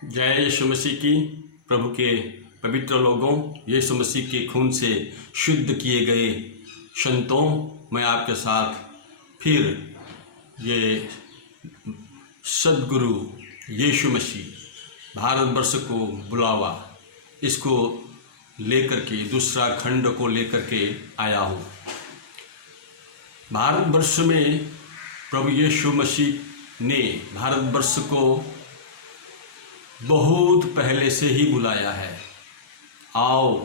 जय यीशु मसीह की। प्रभु के पवित्र लोगों, यीशु मसीह के खून से शुद्ध किए गए संतों, मैं आपके साथ फिर ये सद्गुरु यीशु मसीह भारतवर्ष को बुलावा, इसको लेकर के दूसरा खंड को लेकर के आया हूँ। भारतवर्ष में प्रभु यीशु मसीह ने भारतवर्ष को बहुत पहले से ही बुलाया है। आओ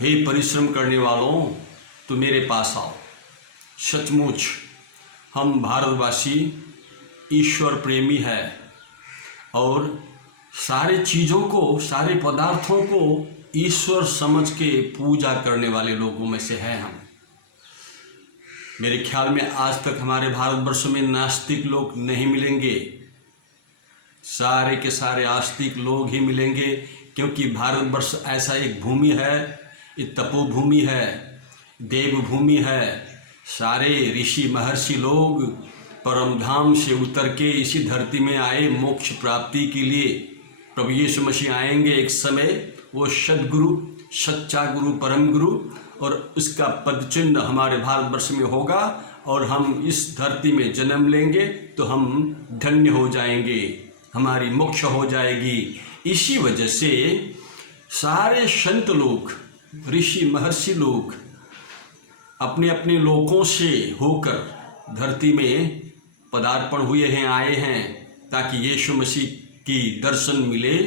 हे परिश्रम करने वालों, तो मेरे पास आओ। सचमुच हम भारतवासी ईश्वर प्रेमी है और सारे चीज़ों को, सारे पदार्थों को ईश्वर समझ के पूजा करने वाले लोगों में से हैं हम। मेरे ख्याल में आज तक हमारे भारतवर्ष में नास्तिक लोग नहीं मिलेंगे, सारे के सारे आस्तिक लोग ही मिलेंगे, क्योंकि भारतवर्ष ऐसा एक भूमि है, एक तपोभूमि है, देवभूमि है। सारे ऋषि महर्षि लोग परम धाम से उतर के इसी धरती में आए मोक्ष प्राप्ति के लिए। प्रभु यीशु मसीह आएंगे एक समय, वो सद्गुरु, सच्चा गुरु, परम गुरु, और उसका पद चिन्ह हमारे भारतवर्ष में होगा और हम इस धरती में जन्म लेंगे तो हम धन्य हो जाएंगे, हमारी मोक्ष हो जाएगी। इसी वजह से सारे संत लोग, ऋषि महर्षि लोग अपने अपने लोकों से होकर धरती में पदार्पण हुए हैं, आए हैं, ताकि यीशु मसीह की दर्शन मिले,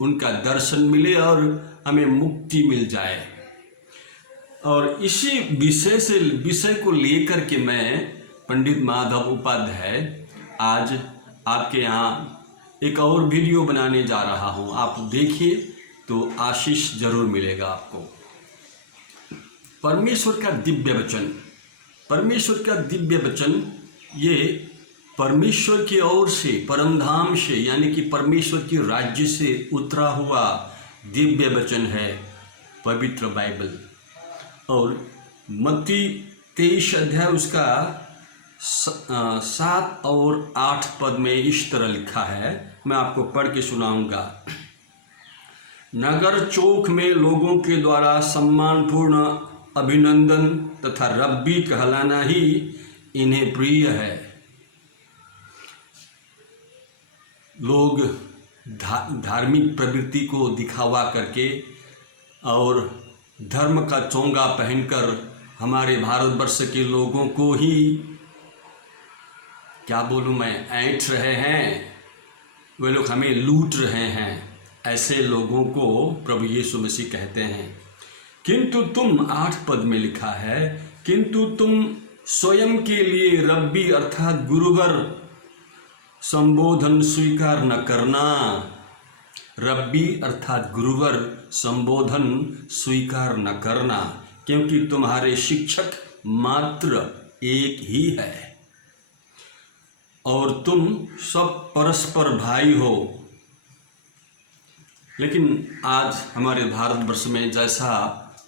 उनका दर्शन मिले और हमें मुक्ति मिल जाए। और इसी विषय को लेकर के मैं पंडित माधव उपाध्याय आज आपके यहाँ एक और वीडियो बनाने जा रहा हूँ। आप देखिए तो आशीष जरूर मिलेगा आपको। परमेश्वर का दिव्य वचन, परमेश्वर का दिव्य वचन, ये परमेश्वर की ओर से, परमधाम से, यानी कि परमेश्वर की राज्य से उतरा हुआ दिव्य वचन है पवित्र बाइबल। और मत्ती 23 अध्याय उसका 7 और 8 पद में इस तरह लिखा है, मैं आपको पढ़ के सुनाऊंगा। नगर चौक में लोगों के द्वारा सम्मानपूर्ण अभिनंदन तथा रब्बी कहलाना ही इन्हें प्रिय है। लोग धार्मिक प्रवृत्ति को दिखावा करके और धर्म का चोंगा पहनकर हमारे भारतवर्ष के लोगों को ही, क्या बोलूँ मैं, ऐंठ रहे हैं। वे लोग हमें लूट रहे हैं। ऐसे लोगों को प्रभु यीशु मसीह कहते हैं। किंतु तुम, 8 पद में लिखा है, किंतु तुम स्वयं के लिए रब्बी अर्थात गुरुवर संबोधन स्वीकार न करना। रब्बी अर्थात गुरुवर संबोधन स्वीकार न करना, क्योंकि तुम्हारे शिक्षक मात्र एक ही है और तुम सब परस्पर भाई हो। लेकिन आज हमारे भारतवर्ष में जैसा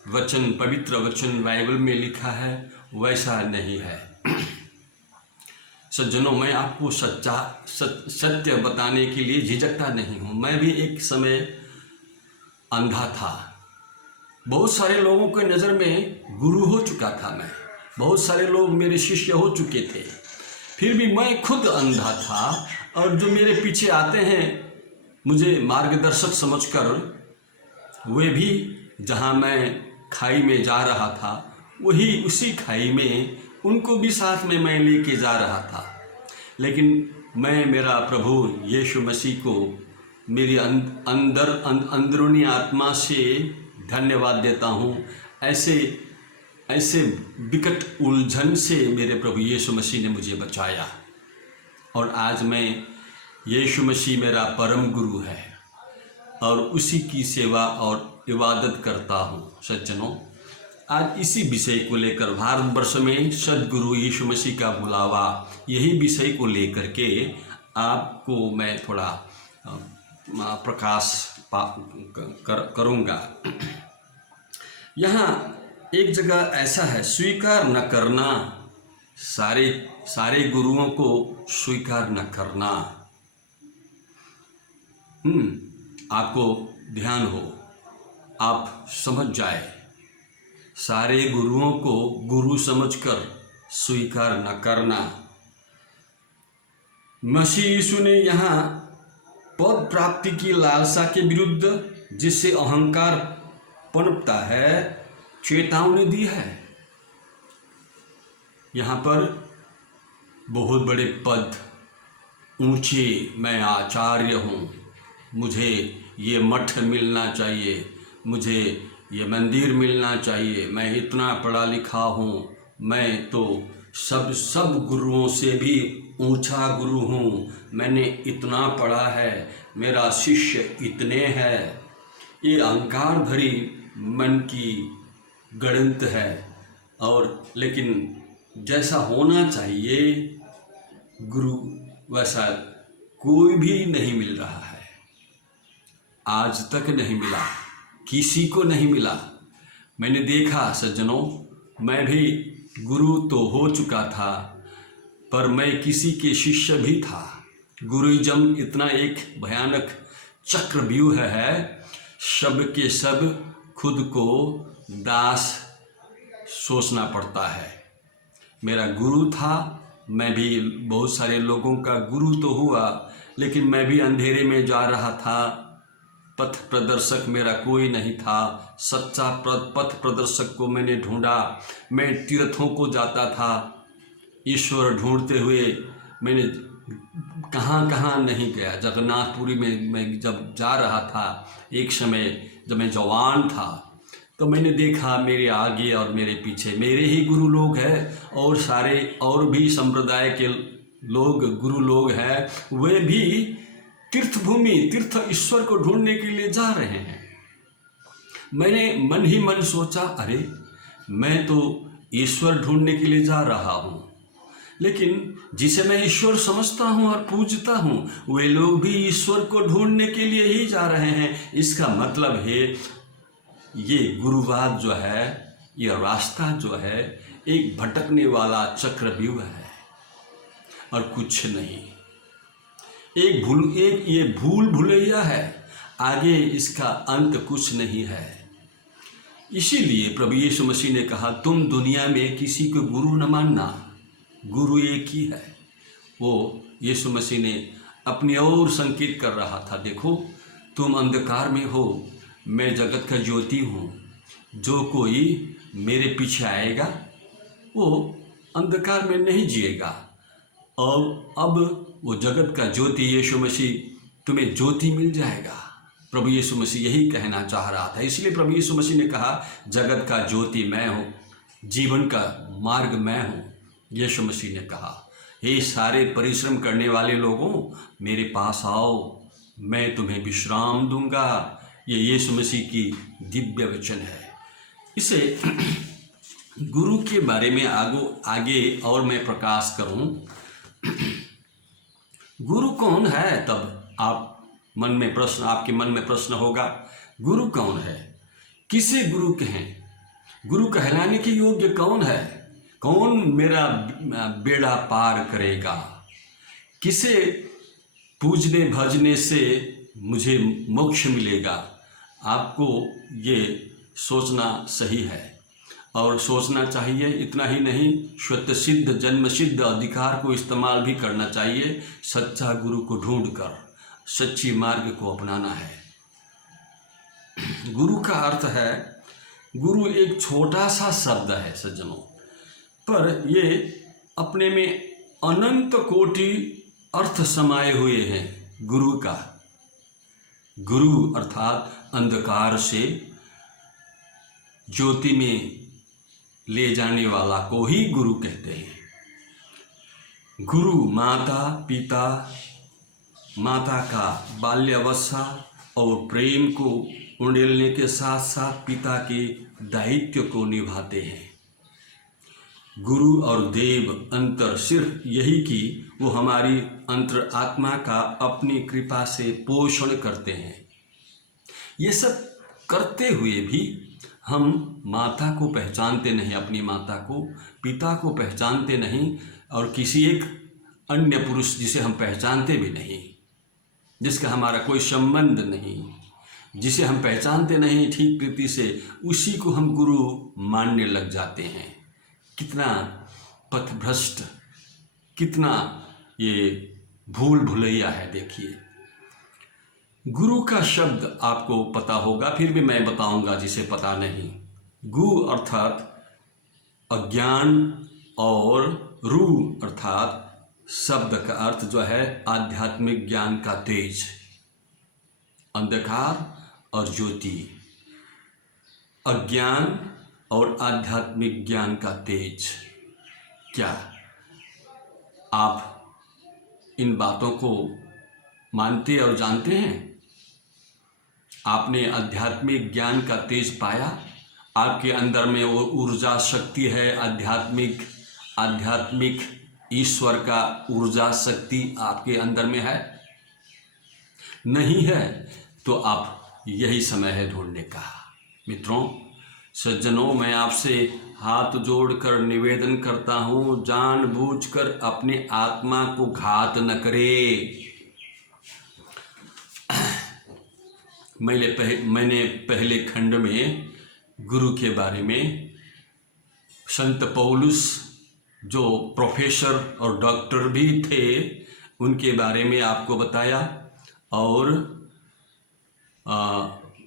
वचन, पवित्र वचन बाइबल में लिखा है, वैसा नहीं है। सज्जनों, मैं आपको सत्य बताने के लिए झिझकता नहीं हूँ। मैं भी एक समय अंधा था। बहुत सारे लोगों के नज़र में गुरु हो चुका था मैं, बहुत सारे लोग मेरे शिष्य हो चुके थे, फिर भी मैं खुद अंधा था। और जो मेरे पीछे आते हैं मुझे मार्गदर्शक समझकर, वे भी जहाँ मैं खाई में जा रहा था, वही उसी खाई में उनको भी साथ में मैं लेके जा रहा था। लेकिन मैं मेरा प्रभु यीशु मसीह को मेरी अंदरूनी आत्मा से धन्यवाद देता हूँ। ऐसे विकट उलझन से मेरे प्रभु यीशु मसीह ने मुझे बचाया और आज मैं, यीशु मसीह मेरा परम गुरु है और उसी की सेवा और इबादत करता हूँ। सज्जनों, आज इसी विषय को लेकर भारतवर्ष में सद्गुरु यीशु मसीह का बुलावा, यही विषय को लेकर के आपको मैं थोड़ा प्रकाश करूँगा। यहाँ एक जगह ऐसा है, स्वीकार न करना, सारे गुरुओं को स्वीकार न करना। आपको ध्यान हो, आप समझ जाए, सारे गुरुओं को गुरु समझकर स्वीकार न करना। मसीह यीशु ने यहाँ पद प्राप्ति की लालसा के विरुद्ध, जिससे अहंकार पनपता है, चेतावनी दी है। यहाँ पर बहुत बड़े पद, ऊंचे, मैं आचार्य हूँ, मुझे ये मठ मिलना चाहिए, मुझे ये मंदिर मिलना चाहिए, मैं इतना पढ़ा लिखा हूँ, मैं तो सब गुरुओं से भी ऊंचा गुरु हूँ, मैंने इतना पढ़ा है, मेरा शिष्य इतने हैं। ये अहंकार भरी मन की गणित है। और लेकिन जैसा होना चाहिए गुरु, वैसा कोई भी नहीं मिल रहा है, आज तक नहीं मिला, किसी को नहीं मिला। मैंने देखा सज्जनों, मैं भी गुरु तो हो चुका था, पर मैं किसी के शिष्य भी था। गुरुइज्म इतना एक भयानक चक्रव्यूह है, सब के सब खुद को दास सोचना पड़ता है। मेरा गुरु था, मैं भी बहुत सारे लोगों का गुरु तो हुआ, लेकिन मैं भी अंधेरे में जा रहा था। पथ प्रदर्शक मेरा कोई नहीं था, सच्चा पथ प्रदर्शक को मैंने ढूंढा। मैं तीर्थों को जाता था, ईश्वर ढूंढते हुए मैंने कहाँ कहाँ नहीं गया। जगन्नाथपुरी में मैं जब जा रहा था, एक समय जब मैं जवान था, तो मैंने देखा मेरे आगे और मेरे पीछे मेरे ही गुरु लोग हैं, और सारे और भी संप्रदाय के लोग गुरु लोग हैं, वे भी तीर्थभूमि, तीर्थ ईश्वर को ढूंढने के लिए जा रहे हैं। मैंने मन ही मन सोचा, अरे मैं तो ईश्वर ढूंढने के लिए जा रहा हूँ, लेकिन जिसे मैं ईश्वर समझता हूँ और पूजता हूँ, वे लोग भी ईश्वर को ढूंढने के लिए ही जा रहे हैं। इसका मतलब है ये गुरुवाद जो है, ये रास्ता जो है, एक भटकने वाला चक्रव्यूह है और कुछ नहीं। ये भूल भुलैया है, आगे इसका अंत कुछ नहीं है। इसीलिए प्रभु यीशु मसीह ने कहा, तुम दुनिया में किसी को गुरु न मानना, गुरु एक ही है। वो यीशु मसीह ने अपनी ओर संकेत कर रहा था, देखो तुम अंधकार में हो, मैं जगत का ज्योति हूँ, जो कोई मेरे पीछे आएगा वो अंधकार में नहीं जिएगा। और अब वो जगत का ज्योति यीशु मसीह, तुम्हें ज्योति मिल जाएगा। प्रभु यीशु मसीह यही कहना चाह रहा था। इसलिए प्रभु यीशु मसीह ने कहा, जगत का ज्योति मैं हूँ, जीवन का मार्ग मैं हूँ। यीशु मसीह ने कहा, हे सारे परिश्रम करने वाले लोगों, मेरे पास आओ, मैं तुम्हें विश्राम दूंगा। ये यीशु मसीह की दिव्य वचन है। इसे गुरु के बारे में आगे और मैं प्रकाश करूं। गुरु कौन है? तब आपके मन में प्रश्न होगा, गुरु कौन है? किसे गुरु कहें? गुरु कहलाने के योग्य कौन है? कौन मेरा बेड़ा पार करेगा? किसे पूजने भजने से मुझे मोक्ष मिलेगा? आपको ये सोचना सही है और सोचना चाहिए। इतना ही नहीं, स्वतः सिद्ध जन्म सिद्ध अधिकार को इस्तेमाल भी करना चाहिए। सच्चा गुरु को ढूंढकर सच्ची मार्ग को अपनाना है। गुरु का अर्थ है, गुरु एक छोटा सा शब्द है सज्जनों, पर ये अपने में अनंत कोटि अर्थ समाये हुए हैं। गुरु का, गुरु अर्थात अंधकार से ज्योति में ले जाने वाला को ही गुरु कहते हैं। गुरु माता पिता, माता का बाल्यावस्था और प्रेम को उंडेलने के साथ साथ पिता के दायित्व को निभाते हैं। गुरु और देव अंतर सिर्फ यही कि वो हमारी अंतर आत्मा का अपनी कृपा से पोषण करते हैं। ये सब करते हुए भी हम माता को पहचानते नहीं, अपनी माता को, पिता को पहचानते नहीं, और किसी एक अन्य पुरुष जिसे हम पहचानते भी नहीं, जिसका हमारा कोई संबंध नहीं, जिसे हम पहचानते नहीं ठीक रीति से, उसी को हम गुरु मानने लग जाते हैं। कितना पथभ्रष्ट, कितना ये भूल भुलैया है। देखिए, गुरु का शब्द आपको पता होगा, फिर भी मैं बताऊंगा जिसे पता नहीं। गु अर्थात अज्ञान और रू अर्थात शब्द का अर्थ जो है आध्यात्मिक ज्ञान का तेज, अंधकार और ज्योति, अज्ञान और आध्यात्मिक ज्ञान का तेज। क्या आप इन बातों को मानते और जानते हैं? आपने आध्यात्मिक ज्ञान का तेज पाया? आपके अंदर में वो ऊर्जा शक्ति है, आध्यात्मिक ईश्वर का ऊर्जा शक्ति आपके अंदर में है? नहीं है तो आप यही समय है ढूंढने का। मित्रों, सज्जनों, मैं आपसे हाथ जोड़कर निवेदन करता हूँ, जानबूझकर अपने आत्मा को घात न करे। मैंने पहले खंड में गुरु के बारे में संत पौलुस, जो प्रोफेसर और डॉक्टर भी थे, उनके बारे में आपको बताया, और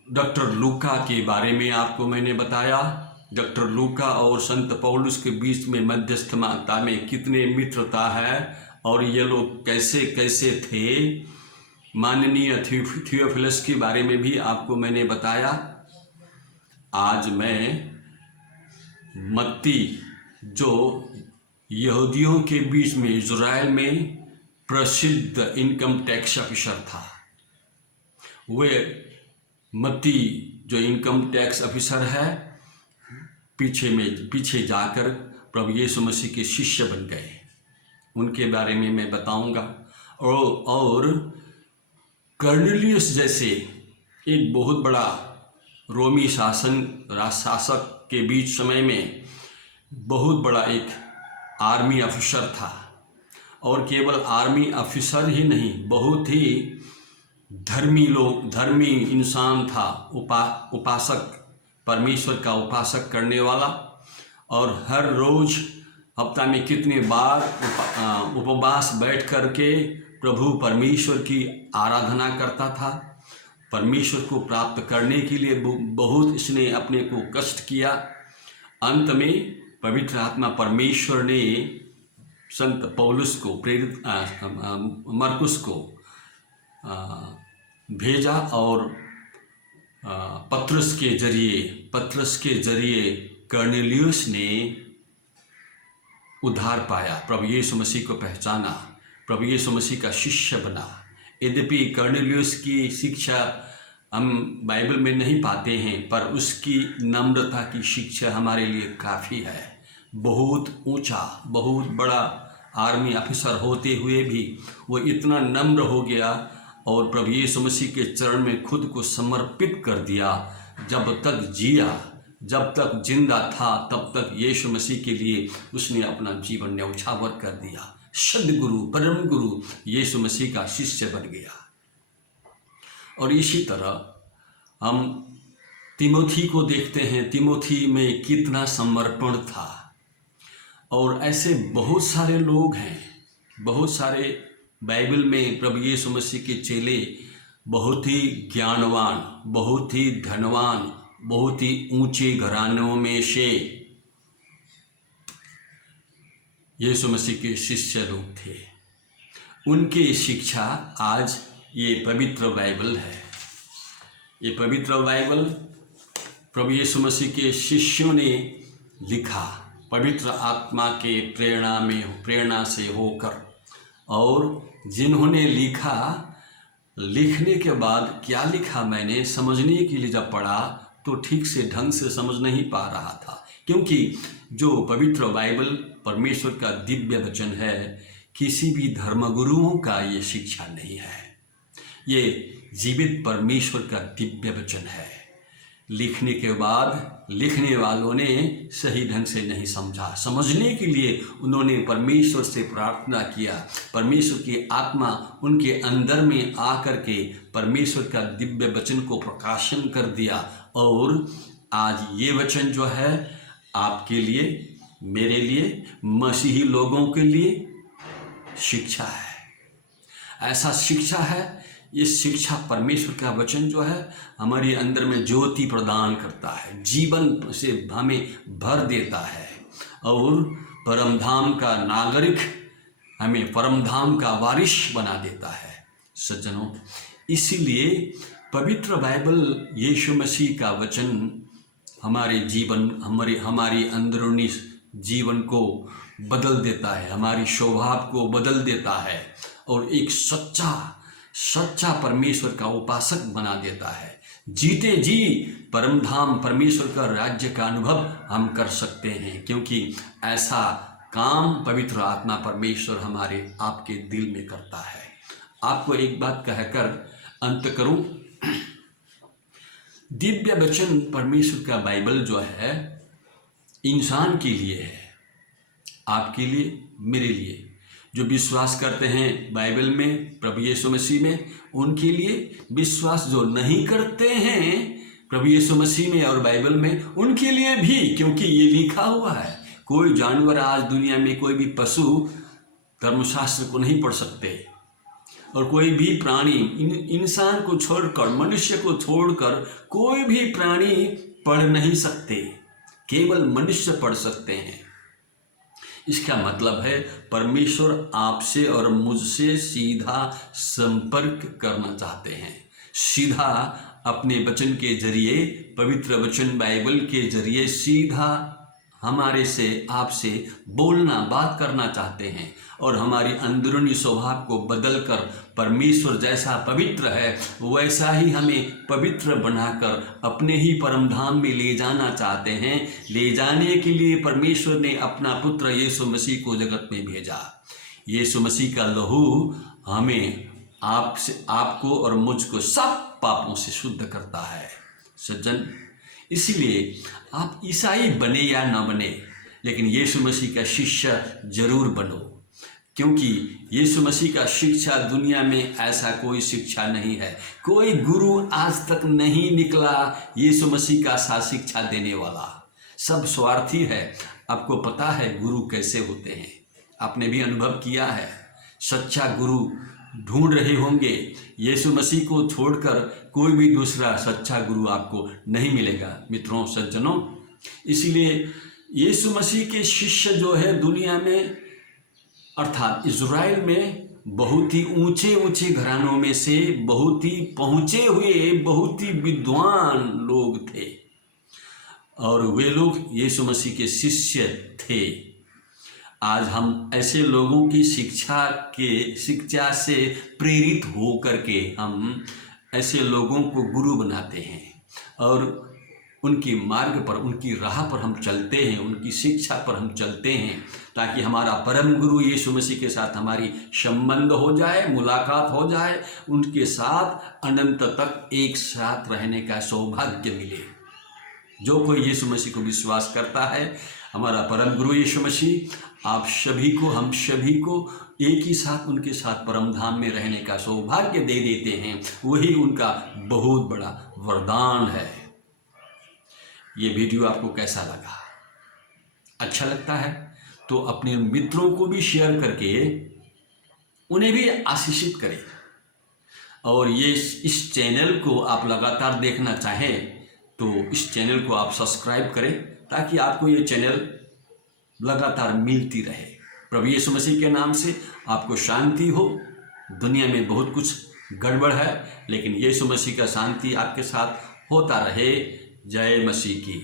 डॉक्टर लूका के बारे में आपको मैंने बताया। डॉक्टर लूका और संत पौलुस के बीच में मध्यस्थता में कितने मित्रता है और ये लोग कैसे कैसे थे। माननीय थियोफिलस के बारे में भी आपको मैंने बताया। आज मैं मत्ती, जो यहूदियों के बीच में इज़राइल में प्रसिद्ध इनकम टैक्स ऑफिसर था, वे मत्ती जो इनकम टैक्स ऑफिसर है, पीछे जाकर प्रभु यीशु मसीह के शिष्य बन गए। उनके बारे में मैं बताऊंगा। और कर्नेलियस जैसे एक बहुत बड़ा रोमी शासक के बीच समय में बहुत बड़ा एक आर्मी ऑफिसर था, और केवल आर्मी ऑफिसर ही नहीं, बहुत ही धर्मी इंसान था, उपासक, परमेश्वर का उपासक करने वाला, और हर रोज हफ्ता में कितने बार उपवास बैठ करके प्रभु परमेश्वर की आराधना करता था। परमेश्वर को प्राप्त करने के लिए बहुत इसने अपने को कष्ट किया। अंत में पवित्र आत्मा परमेश्वर ने संत पौलुस को प्रेरित मरकुस को भेजा, और पत्रस के जरिए कर्नेलियस ने उद्धार पाया, प्रभु यीशु मसीह को पहचाना, प्रभु यीशु मसीह का शिष्य बना। यद्यपि कर्नेलियस की शिक्षा हम बाइबल में नहीं पाते हैं, पर उसकी नम्रता की शिक्षा हमारे लिए काफ़ी है। बहुत ऊंचा, बहुत बड़ा आर्मी ऑफिसर होते हुए भी वो इतना नम्र हो गया और प्रभु यीशु मसीह के चरण में खुद को समर्पित कर दिया। जब तक जिया, जब तक जिंदा था, तब तक यीशु मसीह के लिए उसने अपना जीवन न्यौछावर कर दिया। सद्गुरु, परम गुरु यीशु मसीह का शिष्य बन गया। और इसी तरह हम तिमोथी को देखते हैं, तिमोथी में कितना समर्पण था। और ऐसे बहुत सारे लोग हैं, बहुत सारे बाइबल में प्रभु यीशु मसीह के चेले, बहुत ही ज्ञानवान, बहुत ही धनवान, बहुत ही ऊंचे घरानों में से यीशु मसीह के शिष्य लोग थे। उनकी शिक्षा आज ये पवित्र बाइबल है। ये पवित्र बाइबल प्रभु यीशु मसीह के शिष्यों ने लिखा, पवित्र आत्मा के प्रेरणा से होकर। और जिन्होंने लिखा, लिखने के बाद क्या लिखा, मैंने समझने के लिए जब पढ़ा तो ठीक से ढंग से समझ नहीं पा रहा था, क्योंकि जो पवित्र बाइबल परमेश्वर का दिव्य वचन है, किसी भी धर्मगुरुओं का ये शिक्षा नहीं है। ये जीवित परमेश्वर का दिव्य वचन है। लिखने के बाद लिखने वालों ने सही ढंग से नहीं समझा। समझने के लिए उन्होंने परमेश्वर से प्रार्थना किया। परमेश्वर की आत्मा उनके अंदर में आकर के परमेश्वर का दिव्य वचन को प्रकाशन कर दिया। और आज ये वचन जो है आपके लिए, मेरे लिए, मसीही लोगों के लिए शिक्षा है। ऐसा शिक्षा है, ये शिक्षा परमेश्वर का वचन जो है हमारे अंदर में ज्योति प्रदान करता है, जीवन से हमें भर देता है और परमधाम का नागरिक, हमें परमधाम का वारिस बना देता है। सज्जनों, इसीलिए पवित्र बाइबल यीशु मसीह का वचन हमारे जीवन, हमारी अंदरूनी जीवन को बदल देता है, हमारी स्वभाव को बदल देता है और एक सच्चा परमेश्वर का उपासक बना देता है। जीते जी परमधाम परमेश्वर का राज्य का अनुभव हम कर सकते हैं, क्योंकि ऐसा काम पवित्र आत्मा परमेश्वर हमारे आपके दिल में करता है। आपको एक बात कहकर अंत करूं, दिव्य वचन परमेश्वर का बाइबल जो है इंसान के लिए है, आपके लिए, मेरे लिए। जो विश्वास करते हैं बाइबल में, प्रभु यीशु मसीह में, उनके लिए। विश्वास जो नहीं करते हैं प्रभु यीशु मसीह में और बाइबल में, उनके लिए भी, क्योंकि ये लिखा हुआ है। कोई जानवर आज दुनिया में, कोई भी पशु धर्मशास्त्र को नहीं पढ़ सकते और कोई भी प्राणी, इंसान को छोड़कर, मनुष्य को छोड़कर कोई भी प्राणी पढ़ नहीं सकते, केवल मनुष्य पढ़ सकते हैं। इसका मतलब है परमेश्वर आपसे और मुझसे सीधा संपर्क करना चाहते हैं, सीधा अपने वचन के जरिए, पवित्र वचन बाइबल के जरिए सीधा हमारे से, आपसे बोलना, बात करना चाहते हैं और हमारी अंदरूनी स्वभाव को बदलकर परमेश्वर जैसा पवित्र है वैसा ही हमें पवित्र बनाकर अपने ही परमधाम में ले जाना चाहते हैं। ले जाने के लिए परमेश्वर ने अपना पुत्र यीशु मसीह को जगत में भेजा। यीशु मसीह का लहू हमें, आपको और मुझको सब पापों से शुद्ध करता है। सज्जन, इसलिए आप ईसाई बने या न बने, लेकिन यीशु मसीह का शिष्य जरूर बनो, क्योंकि यीशु मसीह का शिक्षा दुनिया में ऐसा कोई शिक्षा नहीं है। कोई गुरु आज तक नहीं निकला यीशु मसीह का सा शिक्षा देने वाला। सब स्वार्थी है। आपको पता है गुरु कैसे होते हैं, आपने भी अनुभव किया है। सच्चा गुरु ढूंढ रहे होंगे, यीशु मसीह को छोड़कर कोई भी दूसरा सच्चा गुरु आपको नहीं मिलेगा। मित्रों, सज्जनों, इसलिए यीशु मसीह के शिष्य जो है दुनिया में, अर्थात इज़राइल में, बहुत ही ऊंचे ऊंचे घरानों में से, बहुत ही पहुँचे हुए, बहुत ही विद्वान लोग थे और वे लोग यीशु मसीह के शिष्य थे। आज हम ऐसे लोगों की शिक्षा से प्रेरित हो करके हम ऐसे लोगों को गुरु बनाते हैं और उनकी मार्ग पर, उनकी राह पर हम चलते हैं, उनकी शिक्षा पर हम चलते हैं, ताकि हमारा परम गुरु यीशु मसीह के साथ हमारी संबंध हो जाए, मुलाकात हो जाए, उनके साथ अनंत तक एक साथ रहने का सौभाग्य मिले। जो कोई यीशु मसीह को विश्वास करता है, हमारा परम गुरु यीशु मसीह आप सभी को, हम सभी को एक ही साथ उनके साथ परमधाम में रहने का सौभाग्य दे देते हैं। वही उनका बहुत बड़ा वरदान है। ये वीडियो आपको कैसा लगा? अच्छा लगता है तो अपने मित्रों को भी शेयर करके उन्हें भी आशीषित करें। और ये इस चैनल को आप लगातार देखना चाहें तो इस चैनल को आप सब्सक्राइब करें, ताकि आपको ये चैनल लगातार मिलती रहे। प्रभु यीशु मसीह के नाम से आपको शांति हो। दुनिया में बहुत कुछ गड़बड़ है, लेकिन यीशु मसीह का शांति आपके साथ होता रहे। जय मसीह की।